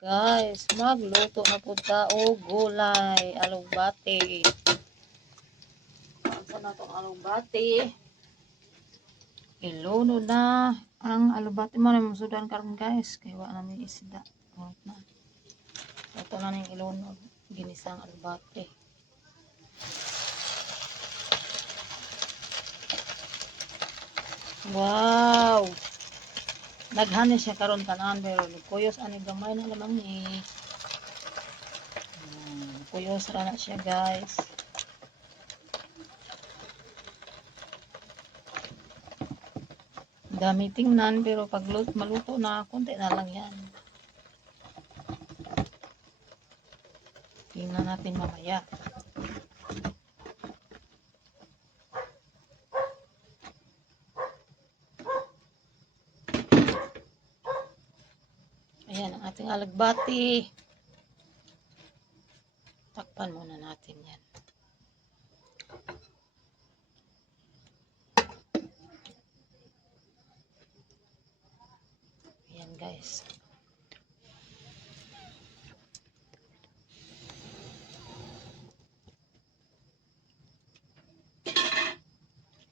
Guys, magluto na po ta og gulay, alugbati. Ito na itong alugbati. Iluno na ang alugbati mo na musudan karon guys. Kaya wala namin isda. Na. Ito na ning iluno. Ginisang alugbati. Wow! Naghani siya karon tanan pero kuyos ani gamay na lamang ni. Kuyos ra na siya guys. Dami tingnan pero pag maluto na konti na lang yan. Tingnan natin mamaya. Ayan ang ating alagbati. Takpan muna natin yan. Ayan guys.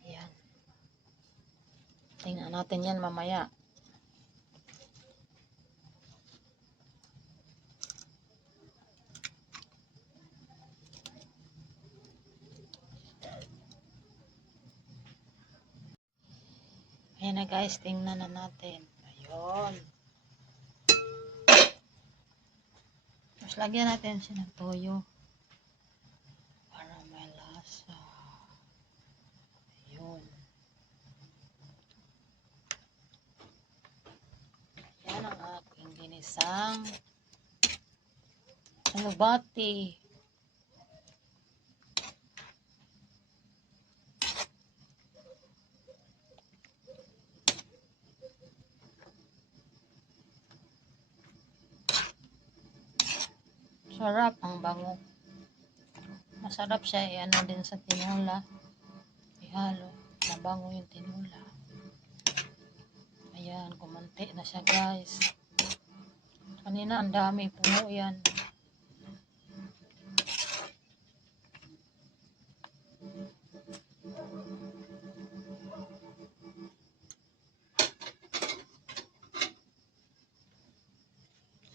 Ayan. Tingnan natin yan mamaya. Ayan na guys, tingnan na natin. Ayun. Tapos lagyan natin siya ng toyo. Para may lasa. Ayun. Yan ang aking ginisang alugbati. Sarap ang bango. Masarap siya i-ano din sa tinola. Ihalo. Mabango yung tinola. Ayan, kumunti na siya guys. Kanina ang dami puno yan.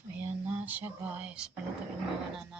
Ayan na siya guys. Palutuin muna natin.